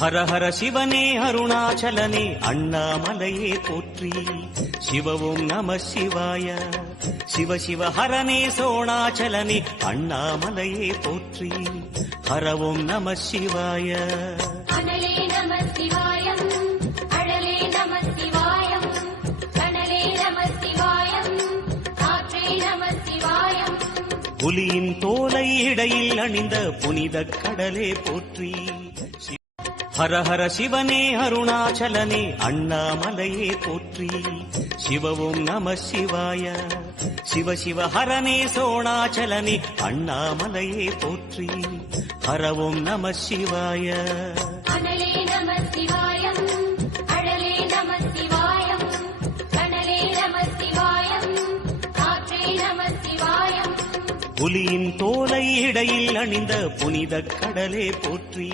ஹர ஹர சிவனே அருணாச்சலனே அண்ணாமலையே போற்றி. சிவவும் நம சிவாய. சிவ சிவ ஹரனே சோணாச்சலனே அண்ணாமலையே போற்றி. ஹரவும் நம சிவாய. அனலே நம சிவாயம், அழலே நம சிவாயம், கனலே நம சிவாயம், காற்றே நம சிவாயம். புலியின் தோலை இடையில் அணிந்த புனித கடலே போற்றி. ஹர ஹர சிவனே அருணாச்சலனே அண்ணாமலையே போற்றி. சிவவும் நம சிவாய. சிவ சிவ ஹரனே சோணாச்சலனே அண்ணாமலையே போற்றி. ஹரவும் நம சிவாய. அனலே நம சிவாயம், அழலே நம சிவாயம், கனலே நம சிவாயம், காற்றே நம சிவாயம். புலியின் தோலை இடையில் அணிந்த புனித கடலே போற்றி.